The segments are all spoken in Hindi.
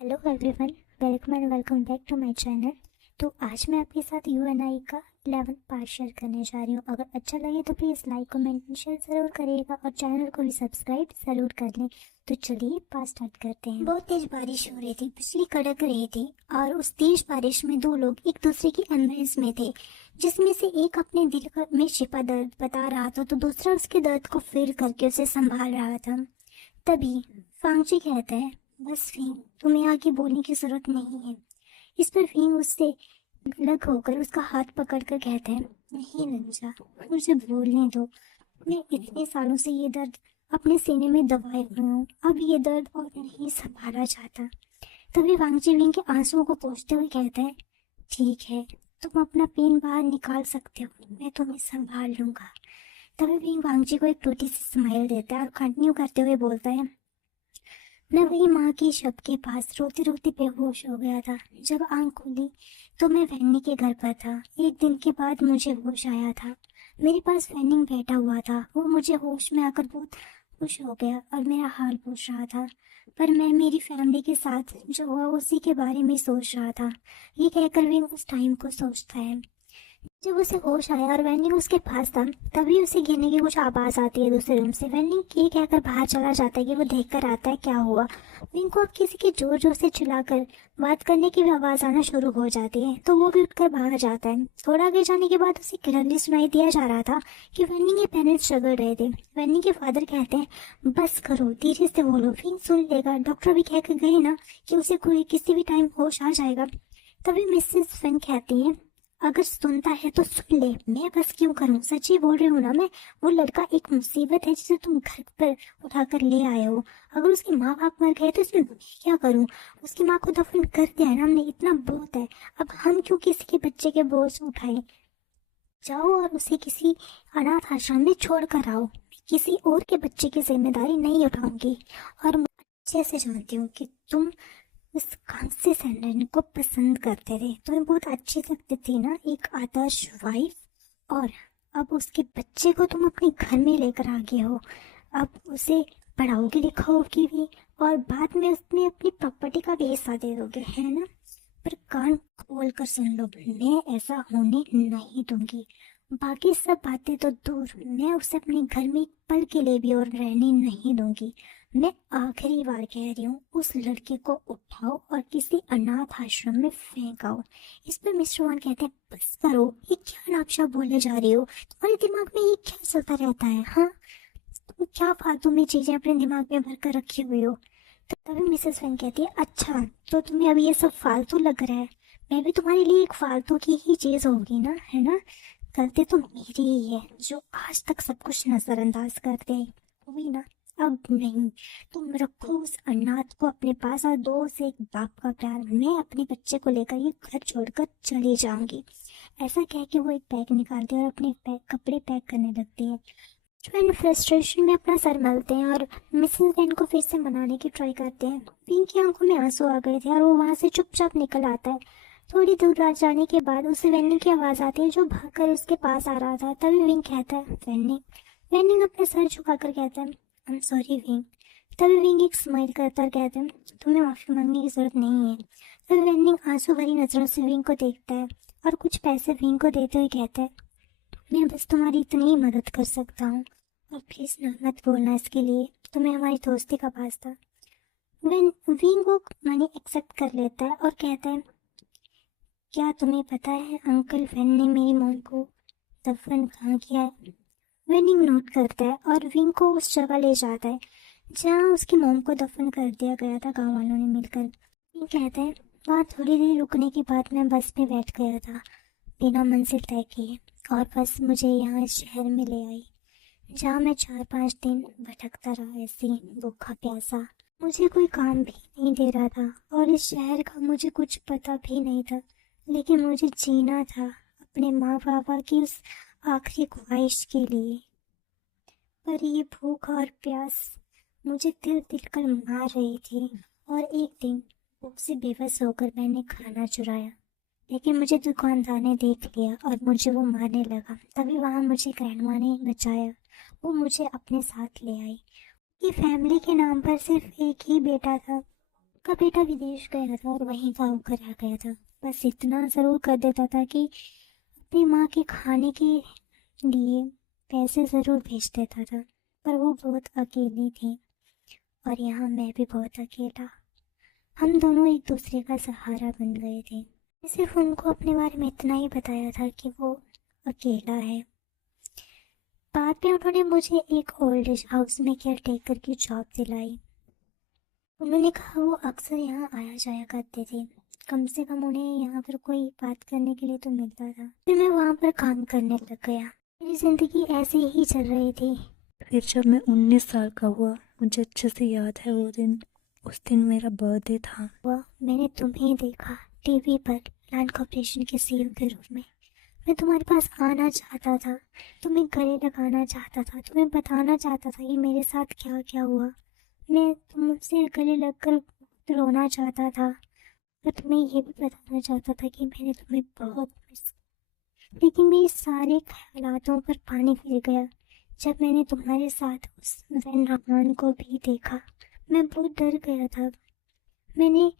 Hello everyone, welcome and welcome back to my channel. तो आज मैं आपके साथ यूएनआई का 11th पार्ट शेयर करने जा रही हूँ। अगर अच्छा लगे तो please like comment and share ज़रूर करिएगा और चैनल को भी सब्सक्राइब ज़रूर कर लें। तो चलिए पार्ट स्टार्ट करते हैं। बहुत तेज़ बारिश हो रही थी, बिजली कड़क रही थी और उस तेज बारिश में दो लोग एक दूसरे की एम्बुलेंस में थे, जिसमें से एक अपने में छिपा दर्द बता रहा था तो दूसरा उसके दर्द को फील करके उसे संभाल रहा था। तभी फांगची कहता है, बस फिंग, तुम्हें आगे बोलने की जरूरत नहीं है। इस पर फिंग उससे अलग होकर उसका हाथ पकड़कर कहता है, नहीं नंजा, मुझे बोलने दो। मैं इतने सालों से ये दर्द अपने सीने में दबाए हुए हूँ, अब ये दर्द और नहीं संभाला जाता। तभी वांगजी विंग के आंसुओं को पोंछते हुए कहता है, ठीक है, तुम अपना पेन बाहर निकाल सकते हो, मैं तुम्हें संभाल लूंगा। तभी विंग वांगजी को एक टूटी सी स्माइल देता है और कंटिन्यू करते हुए बोलता है, मैं वही माँ की शव के पास रोते रोते बेहोश हो गया था। जब आंख खुली तो मैं वैनी के घर पर था। एक दिन के बाद मुझे होश आया था। मेरे पास वैनिंग बैठा हुआ था। वो मुझे होश में आकर बहुत खुश हो गया और मेरा हाल पूछ रहा था, पर मैं मेरी फैमिली के साथ जो हुआ उसी के बारे में सोच रहा था। ये कहकर भी उस टाइम को सोचता है। जब उसे होश आया और वेंडिंग उसके पास था, तभी उसे गिरने की कुछ आवाज आती है दूसरे रूम से। वेंडिंग ये कहकर बाहर चला जाता है कि वो देख कर आता है क्या हुआ। विंग को अब किसी के जोर जोर से चिल्लाकर बात करने की भी आवाज आना शुरू हो जाती है, तो वो भी उठकर बाहर जाता है। थोड़ा आगे जाने के बाद उसे क्लियरली सुनाई दिया जा रहा था कि वेंडिंग के पेरेंट्स झगड़ रहे थे। वेंडिंग के फादर कहते हैं, बस करो, धीरे से बोलो, विंग सुन लेगा। डॉक्टर भी कहकर गए ना कि उसे कोई किसी भी टाइम होश आ जाएगा। तभी मिसेस फेन कहती है, अगर सुनता है तो सुन ले, मैं बस क्यों करूं, सच्ची बोल रही हूँ ना मैं। वो लड़का एक मुसीबत है जिसे तुम घर पर उठा कर ले आए हो। अगर उसके माँ बाप मर गए तो इसमें मैं क्या करूं। उसकी माँ को दफन कर दिया है ना हमने, इतना बहुत है। अब हम क्यों किसी के बच्चे के बोझ उठाएं। जाओ और उसे किसी अनाथ आश्रम में छोड़ कर आओ। मैं किसी और के बच्चे की जिम्मेदारी नहीं उठाऊंगी। और मैं अच्छे से जानती हूँ कि तुम उस कांस्य सैंडल को पसंद करते थे, तुम्हें बहुत अच्छी लगती थी ना, एक आदर्श वाइफ। और अब उसके बच्चे को तुम अपने घर में लेकर आ गए हो। अब उसे पढ़ाओगे लिखाओगे भी और बाद में उसमें अपनी प्रॉपर्टी का भी हिस्सा दे दोगे, है ना। पर कान खोल कर सुन लो, मैं ऐसा होने नहीं दूंगी। बाकी सब बातें तो दूर, मैं उसे अपने घर में एक पल के लिए भी और रहने नहीं दूंगी। मैं आखिरी बार कह रही हूँ, उस लड़के को उठाओ और किसी अनाथ आश्रम में फेंक आओ। इस पर मिस्टर वन कहते हैं, बस करो, ये क्या नापशा बोले जा रही हो, तुम्हारे दिमाग में ये क्या चलता रहता है। हाँ, तुम क्या फालतू में चीजें अपने दिमाग में भर कर रखी हुई हो। तभी मिसेस वेन कहती है, अच्छा तो तुम्हें अब ये सब फालतू लग रहा है। मैं भी तुम्हारे लिए एक फालतू की ही चीज होगी ना, है ना। गलती तो मेरी ही है जो आज तक सब कुछ नजरअंदाज कर दे हुई ना। अब नहीं, तुम रखो उस अनाथ को अपने पास और दो उसे एक बाप का प्यार। मैं अपने बच्चे को लेकर ये घर छोड़कर चली जाऊंगी। ऐसा कह के वो एक बैग निकालती है और अपने कपड़े पैक करने लगती है। फ्रेंड फ्रस्ट्रेशन में अपना सर मलते हैं और मिसेस वेन को फिर से मनाने की ट्राई करते हैं। पिंक की आंखों में आंसू आ गए थे और वो वहां से चुपचाप निकल आता है। थोड़ी दूर रात जाने के बाद उसे वेनिंग की आवाज आती है जो भागकर उसके पास आ रहा था। तभी विंग कहता है, वेनिंग। वेनिंग अपने सर झुकाकर कहता है, आई एम सॉरी विंग। तभी विंग एक स्माइल करता है, कहते हैं, तुम्हें माफी मांगने की जरूरत नहीं है। तभी वेनिंग आंसू भरी नजरों से विंग को देखता है और कुछ पैसे विंग को देते हुए कहता है, मैं बस तुम्हारी इतनी ही मदद कर सकता हूँ और प्लीज ना मत बोलना इसके लिए, तुम्हें हमारी दोस्ती का वास्ता। वेन विंग वो मनी एक्सेप्ट कर लेता है और कहता है, क्या तुम्हें पता है अंकल वेन ने मेरी मॉम को दफन कहाँ किया है। वेनिंग नोट करता है और विंग को उस जगह ले जाता है जहाँ उसकी मॉम को दफन कर दिया गया था गांव वालों ने मिलकर। विंग कहता है, वहाँ थोड़ी देर रुकने के बाद मैं बस में बैठ गया था बिना मंजिल तय किए, और बस मुझे यहाँ इस शहर में ले आई जहाँ मैं 4-5 दिन भटकता रहा, ऐसे ही भूखा प्यासा। मुझे कोई काम भी नहीं दे रहा था और इस शहर का मुझे कुछ पता भी नहीं था, लेकिन मुझे जीना था अपने माँ बाबा की उस आखिरी ख्वाहिश के लिए। पर ये भूख और प्यास मुझे दिल दिल कर मार रही थी और एक दिन भूख से बेबस होकर मैंने खाना चुराया, लेकिन मुझे दुकानदार ने देख लिया और मुझे वो मारने लगा। तभी वहाँ मुझे ग्रैंडमा ने बचाया, वो मुझे अपने साथ ले आई। ये फैमिली के नाम पर सिर्फ एक ही बेटा था का बेटा विदेश गया था और वहीं का होकर आ गया था। बस इतना ज़रूर कर देता था कि अपनी माँ के खाने के लिए पैसे ज़रूर भेज देता था। पर वो बहुत अकेली थी और यहाँ मैं भी बहुत अकेला। हम दोनों एक दूसरे का सहारा बन गए थे। मैं सिर्फ उनको अपने बारे में इतना ही बताया था कि वो अकेला है। बाद में उन्होंने मुझे एक ओल्ड एज हाउस में केयर टेकर की जॉब दिलाई। उन्होंने कहा वो अक्सर यहाँ आया जाया करते थे, कम से कम उन्हें यहाँ पर कोई बात करने के लिए तो मिलता था। फिर मैं वहाँ पर काम करने लग गया। मेरी ज़िंदगी ऐसे ही चल रही थी। फिर जब मैं 19 साल का हुआ, मुझे अच्छे से याद है वो दिन। उस दिन मेरा बर्थडे था। मैंने तुम्हें देखा टीवी पर लैंड कॉर्पोरेशन के सीईओ के रूप में। मैं तुम्हारे पास आना चाहता था, तुम्हें गले लगाना चाहता था, तुम्हें बताना चाहता था कि मेरे साथ क्या क्या हुआ। मैं तुमसे गले लगकर रोना चाहता था और तुम्हें ये भी बताना चाहता था कि मैंने तुम्हें बहुत मिस। लेकिन मेरे सारे ख्यालातों पर पानी फिर गया जब मैंने तुम्हारे साथ उस वैन रहमान को भी देखा। मैं बहुत डर गया था। मैंने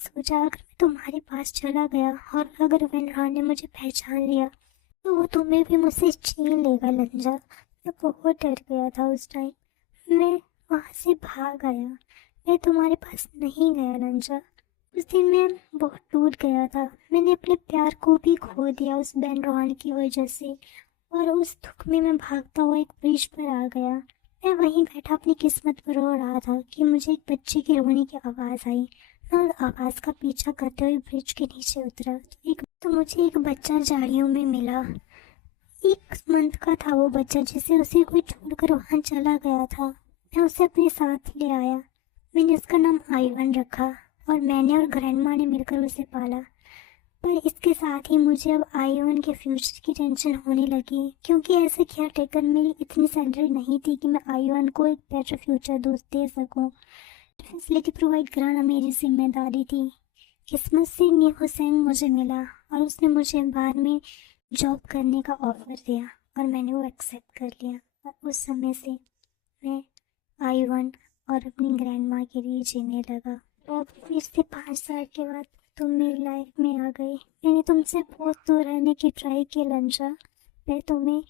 सोचा अगर मैं तुम्हारे पास चला गया और अगर वैन रहमान ने मुझे पहचान लिया तो वो तुम्हें भी मुझसे छीन लेगा लंजा। मैं बहुत डर गया था उस टाइम। मैं वहाँ से भाग आया। मैं तुम्हारे पास नहीं गया लंजा। उस दिन मैं बहुत टूट गया था। मैंने अपने प्यार को भी खो दिया उस वैन रहमान की वजह से, और उस दुख में मैं भागता हुआ एक ब्रिज पर आ गया। मैं वहीं बैठा अपनी किस्मत पर रो रहा था कि मुझे एक बच्चे की रोने की आवाज़ आई। मैं उस आवाज़ का पीछा करते हुए ब्रिज के नीचे उतरा तो मुझे एक बच्चा झाड़ियों में मिला। 1 मंथ का था वो बच्चा जिसे उसे कोई छोड़कर वहाँ चला गया था। मैं उसे अपने साथ ले आया। मैंने उसका नाम आईवन रखा और मैंने और ग्रैंडमा ने मिलकर उसे पाला। पर इसके साथ ही मुझे अब आईवन के फ्यूचर की टेंशन होने लगी, क्योंकि ऐसे केयर टेकर मेरी इतनी सैलरी नहीं थी कि मैं आईवन को एक बेटर फ्यूचर दे सकूं। फैसिलिटी प्रोवाइड कराना मेरी जिम्मेदारी थी। किस्मत से न्यू हुसैन मुझे मिला और उसने मुझे बाद में जॉब करने का ऑफ़र दिया और मैंने वो एक्सेप्ट कर लिया। और उस समय से मैं आईवन और अपनी ग्रैंडमा के लिए जीने लगा। और फिर से 5 साल के बाद तुम मेरी लाइफ में आ गई। मैंने तुमसे बहुत दूर रहने की ट्राई की लंजा। मैं तुम्हें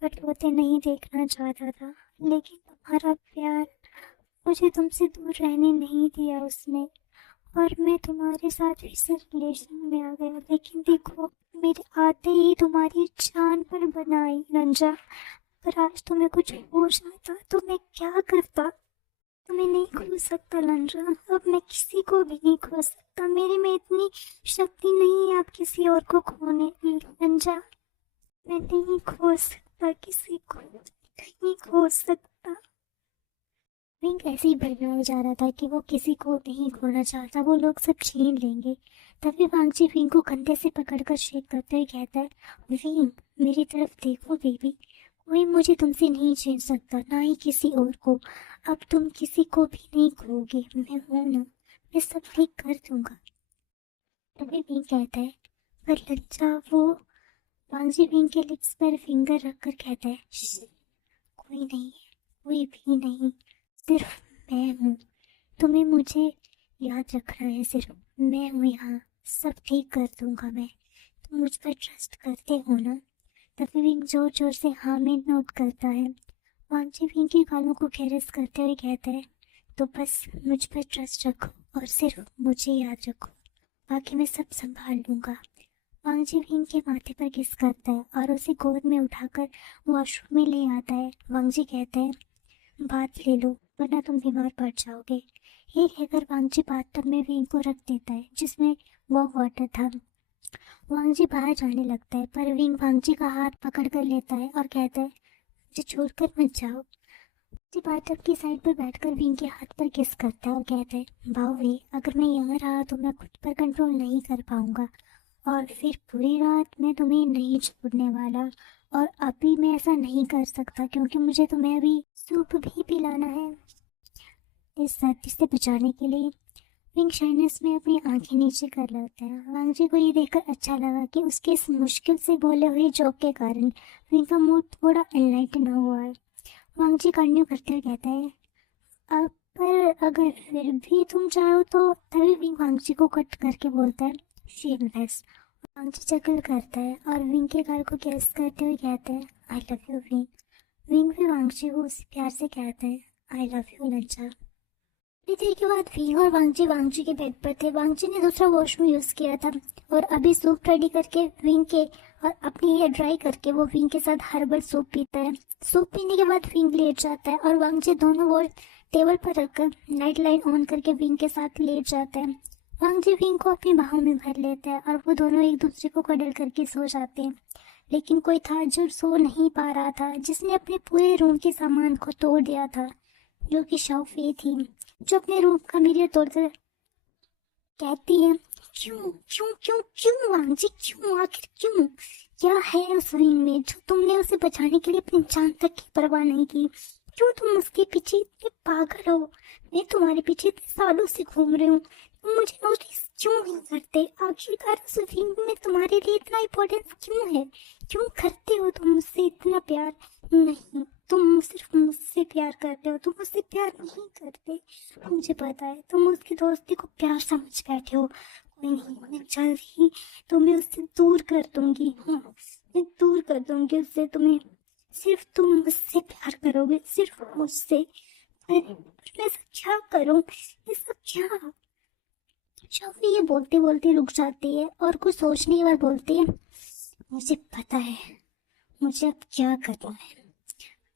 प्रकट होते नहीं देखना चाहता था, लेकिन तुम्हारा प्यार मुझे तुमसे दूर रहने नहीं दिया उसने, और मैं तुम्हारे साथ फिर से रिलेशन में आ गया। लेकिन देखो, मेरे आते ही तुम्हारी जान पर बनाई रंजा। पर आज तुम्हें कुछ हो जाता तो मैं क्या करता? तुम्हें नहीं खो सकता लंजा। अब मैं किसी को भी नहीं खो सकता। मेरे में इतनी शक्ति नहीं है अब किसी और को खोने की लंजा। मैं नहीं खो सकता किसी को, नहीं खो सकता। विंग ऐसे ही बरगलाया जा रहा था कि वो किसी को नहीं खोना चाहता, वो लोग सब छीन लेंगे। तभी वांगजी विंग को कंधे से पकड़कर शेक करते हुए कहता है, विंग मेरी तरफ देखो बेबी, कोई मुझे तुमसे नहीं छीन सकता, ना ही किसी और को। अब तुम किसी को भी नहीं खोगे, मैं हूं ना, मैं सब ठीक कर दूंगा। तभी विंग कहता है, पर लज्जा वो वांगजी विंग के लिप्स पर फिंगर रखकर कहता है, कोई नहीं, कोई भी नहीं, सिर्फ मैं हूँ। तुम्हें मुझे याद रखना है, सिर्फ मैं हूँ यहाँ, सब ठीक कर दूंगा मैं। तुम मुझ पर ट्रस्ट करते हो ना? तभी विंग जोर जोर से हाँ में नोट करता है। वांगजी विंग के गालों को कैरेस करते हुए कहता है, तो बस मुझ पर ट्रस्ट रखो और सिर्फ मुझे याद रखो, बाकी मैं सब संभाल लूँगा। वांगजी विंग के माथे पर किस करता है और उसे गोद में उठाकर वॉशरूम में ले आता है। वांगजी कहता है, बात ले लो वरना तुम बीमार पड़ जाओगे। ये कहकर वांगजी बाथटब में विंग को रख देता है जिसमें वो वाटर था। वांगजी बाहर जाने लगता है, पर विंग वांगजी का हाथ पकड़ कर लेता है और कहता है, मुझे छोड़कर मत जाओ। जी बाथटब की साइड पर बैठकर विंग के हाथ पर किस करता है और कहता है, बावे अगर मैं यहाँ रहा तो मैं खुद पर कंट्रोल नहीं कर पाऊंगा और फिर पूरी रात मैं तुम्हें नहीं छोड़ने वाला। और अभी मैं ऐसा नहीं कर सकता क्योंकि मुझे तुम्हें अभी सूप भी पिलाना है। इस सर्दी से बचाने के लिए विंग शाइनेस में अपनी आंखें नीचे कर लेता है। वांगजी को ये देखकर अच्छा लगा कि उसके इस मुश्किल से बोले हुए जोक के कारण विंग का मूड थोड़ा एनलाइटन हुआ है। वांगजी कंटिन्यू करते हुए कहता है, अब पर अगर फिर भी तुम चाहो तो। तभी विंग वांगची को कट करके बोलता है शेमलेस। वांगची चकल करता है और विंग के गाल को किस करते हुए कहते हैं I love you wing. Wing भी वांगची को उस प्यार से कहते हैं आई लव यू लज्जा। थोड़ी देर के बाद विंग और वांगची के बेड पर थे। वांगची ने दूसरा वॉशरूम यूज किया था और अभी सूप रेडी करके विंग के और अपनी हेयर ड्राई करके वो विंग के साथ हर्बल सूप पीता है। सूप पीने के बाद विंग लेट जाता है और वांगची दोनों वो टेबल पर रखकर नाइट लाइट ऑन करके विंग के साथ लेट जाता है। वांगची विंग को अपनी बाहों में भर लेता है और वो दोनों एक दूसरे को कडल करके सो जाते हैं। लेकिन कोई था जो सो नहीं पा रहा था, जिसने अपने पूरे रूम के सामान को तोड़ दिया था, जो कि शॉफी थी, जो अपने रूम का मिरर तोड़कर कहती है क्यों क्यों क्यों क्यों वांगची क्यों, आखिर क्यों, क्या है उस विंग में जो तुमने उसे बचाने के लिए अपनी जान तक की परवाह नहीं की। क्यों तुम उसके पीछे इतने पागल हो। मैं तुम्हारे पीछे इतने सालों से घूम रही हूँ, तुम मुझे नोटिस क्यों नहीं करते। आखिरकार उस विंग में तुम्हारे लिए इतना इम्पोर्टेंस क्यों है, क्यों करते हो तुम मुझसे इतना प्यार। नहीं, तुम सिर्फ मुझसे प्यार करते हो, तुम मुझसे प्यार नहीं करते। मुझे पता है तुम उसकी दोस्ती को प्यार समझ बैठे हो। कोई नहीं, मैं जल्द ही तुम्हें उससे दूर कर दूंगी। हाँ, मैं दूर कर दूंगी उससे तुम्हें। सिर्फ तुम मुझसे प्यार करोगे, सिर्फ मुझसे। पर मैं सब क्या करूं, ये सब क्या। शॉफी ये बोलते बोलते रुक जाती है और कुछ सोचने के बाद बोलती है मुझे पता है मुझे अब क्या करना है।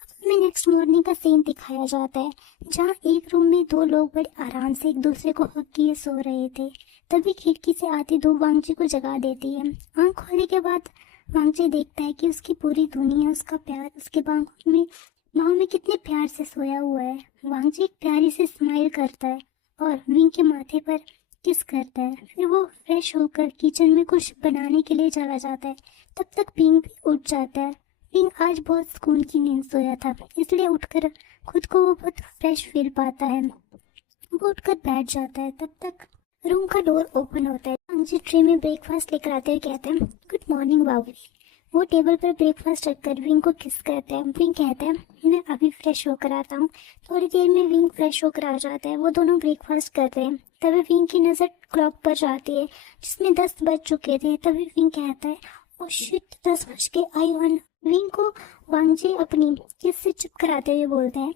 हमें नेक्स्ट मॉर्निंग का सीन दिखाया जाता है जहाँ एक रूम में दो लोग बड़े आराम से एक दूसरे को हक किए सो रहे थे। तभी खिड़की से आती धूप वांगची को जगा देती है। आँख खोलने के बाद वांगची देखता है कि उसकी पूरी दुनिया, उसका प्यार उसके बाहों में कितने प्यार से सोया हुआ है। वांगची एक प्यारी से स्माइल करता है और विंग के माथे पर किस करता है। फिर वो फ्रेश होकर किचन में कुछ बनाने के लिए चला जाता है। तब तक विंग भी उठ जाता है। विंग आज बहुत सुकून की नींद सोया था, इसलिए उठकर खुद को वो बहुत फ्रेश फील पाता है। वो उठकर बैठ जाता है। तब तक रूम का डोर ओपन होता है। वांगची ट्रे में ब्रेकफास्ट लेकर आते हुए कहते हैं गुड मॉर्निंग बाबूजी। वो टेबल पर ब्रेकफास्ट रखकर विंग को किस करता है। विंग कहता है मैं अभी फ्रेश होकर आता हूँ। थोड़ी देर में विंग फ्रेश होकर आ जाता है। वो दोनों ब्रेकफास्ट करते हैं। तभी विंग की नज़र क्लॉक पर जाती है जिसमें 10 बज चुके थे। तभी विंग कहता है ओ शिट 10 बज के आई वन। विंग को वांगची अपनी किस से चुप कराते हुए बोलते हैं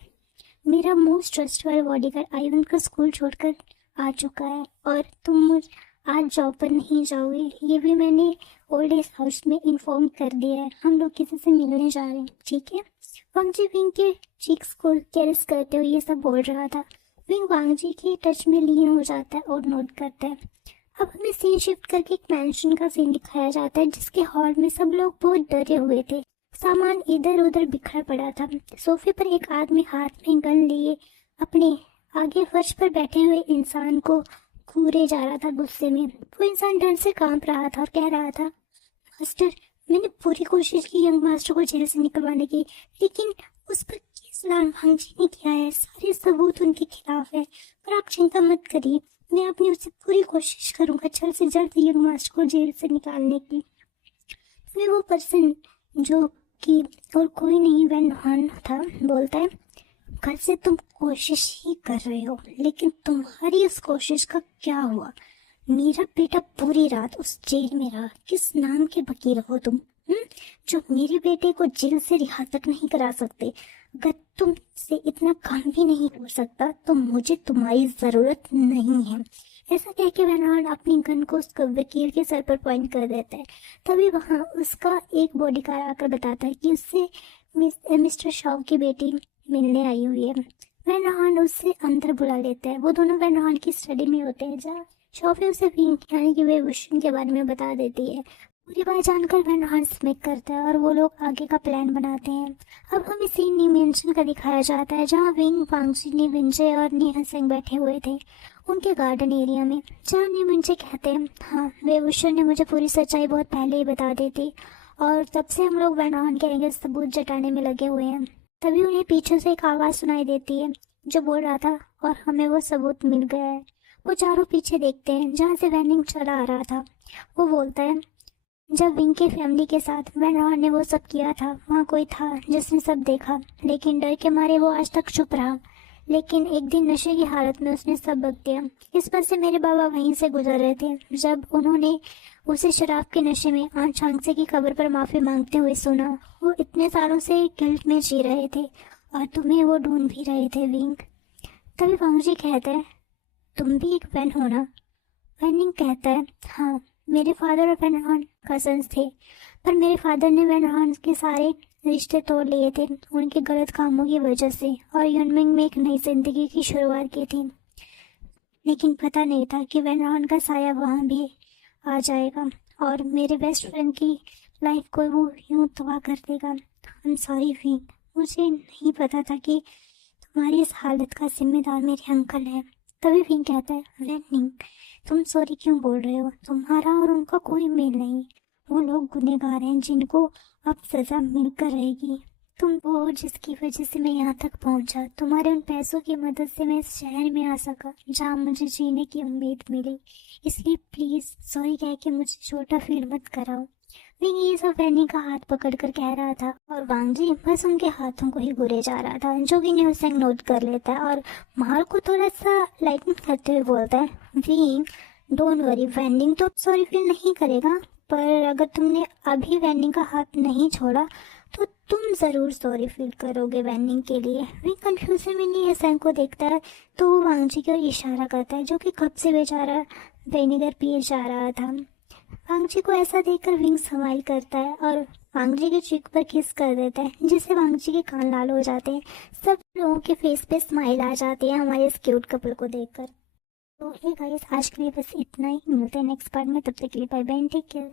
मेरा मोस्ट ट्रस्टेबल बॉडीगार्ड आईवन को स्कूल छोड़कर आ चुका है और तुम आज जॉब पर नहीं जाओगे, ये भी मैंने ओल्ड एज हाउस में इन्फॉर्म कर दिया है। हम लोग किसी से मिलने जा रहे हैं, ठीक है। वांगची विंग के चीक्स को कैरेस करते हुए ये सब बोल रहा था। विंग वांगची के टच में लीन हो जाता है और नोट करता है। अब हमें सीन शिफ्ट करके एक मैंशन का सीन दिखाया जाता है जिसके हॉल में सब लोग बहुत डरे हुए थे। सामान इधर उधर बिखरा पड़ा था। सोफे पर एक आदमी हाथ में गन लिए अपने आगे फर्श पर बैठे हुए इंसान को घूरे जा रहा था गुस्से में। वो इंसान डर से कांप रहा था और कह रहा था मास्टर, मैंने पूरी कोशिश की यंग मास्टर को जेल से निकलवाने की, लेकिन उस पर केस वांगची ने किया है। सारे सबूत उनके खिलाफ है। पर आप चिंता मत करिए, मैं अपनी उससे पूरी कोशिश करूंगा जल्द से जल्द यंग मास्टर को जेल से निकालने की। फिर वो पर्सन जो कि और कोई नहीं वैन हान था बोलता है कल से तुम कोशिश ही कर रहे हो, लेकिन तुम्हारी उस कोशिश का क्या हुआ। मेरा बेटा पूरी रात उस जेल में रहा। किस नाम के वकील हो तुम, जो मेरे बेटे को जेल से रिहा तक नहीं करा सकते। अगर तुमसे इतना काम भी नहीं हो सकता तो मुझे तुम्हारी जरूरत नहीं है। ऐसा कह के वैन अपनी गन को उस वकील के सर पर पॉइंट कर देता है। तभी वहाँ उसका एक बॉडीगार्ड आकर बताता है कि उससे मिस्टर शॉव की बेटी मिलने आई हुई है। वैन उससे अंदर बुला लेता है। वो दोनों वैन की स्टडी में होते हैं जहाँ शॉफी उसे विंग यानी कि वेवुशन के बारे में बता देती है। पूरी बात जानकर वैन स्मिक करता है और वो लोग आगे का प्लान बनाते हैं। अब हमें सीन नीमेंशन का दिखाया जाता है जहाँ विंग, वांगची, नीविंजे और नीहसेंग बैठे हुए थे उनके गार्डन एरिया में। जहाँ नीविंजे कहते हैं हाँ, वेवुशन ने मुझे पूरी सच्चाई बहुत पहले ही बता दी थी और तब से हम लोग वैन के अगेंस्ट सबूत जटाने में लगे हुए हैं। तभी उन्हें पीछे से एक आवाज़ सुनाई देती है जो बोल रहा था और हमें वो सबूत मिल गया है। वो चारों पीछे देखते हैं जहाँ से वैनिंग चला आ रहा था। वो बोलता है जब विंग के फैमिली के साथ वैन ने वो सब किया था वहाँ कोई था जिसने सब देखा, लेकिन डर के मारे वो आज तक चुप रहा। लेकिन एक दिन नशे की हालत में उसने सबक दिया। इस पर से मेरे बाबा वहीं से गुजर रहे थे जब उन्होंने उसे शराब के नशे में आन झांसे की खबर पर माफी मांगते हुए सुना। वो इतने सालों से गिल्ट में जी रहे थे और तुम्हें वो ढूंढ भी रहे थे विंग। तभी वांग जी कहता है, तुम भी एक वैन हो ना? वैनिंग कहता है, हाँ, मेरे फादर और वैन हॉर्न कजन्स थे, पर मेरे फादर ने वैन हॉर्न के सारे रिश्ते तोड़ लिए थे उनके गलत कामों की वजह से, और युनमिंग में एक नई जिंदगी की शुरुआत की थी। लेकिन पता नहीं था कि वैन हॉर्न का साया वहाँ भी आ जाएगा और मेरे बेस्ट फ्रेंड की लाइफ को वो यूं तबाह कर देगा। आई एम सॉरी विंग, मुझे नहीं पता था कि तुम्हारी इस हालत का जिम्मेदार मेरे अंकल है। तभी विंग कहता है, वैनिंग, तुम सॉरी क्यों बोल रहे हो? तुम्हारा और उनका कोई मेल नहीं। वो लोग गुनहगार हैं जिनको अब सजा मिलकर रहेगी। तुम वो हो जिसकी वजह से मैं यहाँ तक पहुँचा। तुम्हारे उन पैसों की मदद से मैं इस शहर में आ सका जहाँ मुझे जीने की उम्मीद मिली। इसलिए प्लीज़ सॉरी कह के मुझे छोटा फील मत कराओ। विंग ये सब वैनी का हाथ पकड़कर कह रहा था और वांग जी बस उनके हाथों को ही घूरे जा रहा था, जो कि न्यूज़ नोट कर लेता है और माल को थोड़ा सा लाइटन करते हुए बोलता है, विंग डोंट वरी, वेंडिंग तो सॉरी फील नहीं करेगा, पर अगर तुमने अभी वेंडिंग का हाथ नहीं छोड़ा तो तुम ज़रूर सॉरी फील करोगे वेंडिंग के लिए। विंग कंफ्यूजन में नहीं सैन को देखता है तो वो वांग जी की ओर इशारा करता है, जो कि कब से बेचारा विनेगर पिए जा रहा था। वांग जी को ऐसा देखकर विंग स्माइल करता है और वांग जी के चीक पर किस कर देता है, जिससे वांग जी के कान लाल हो जाते हैं। सब लोगों के फेस पे स्माइल आ जाती है हमारे इस क्यूट कपल को देखकर। तो हे गाइस, आज के लिए बस इतना ही। मिलते हैं नेक्स्ट पार्ट में, तब तक के लिए बाय बाय, टेक केयर।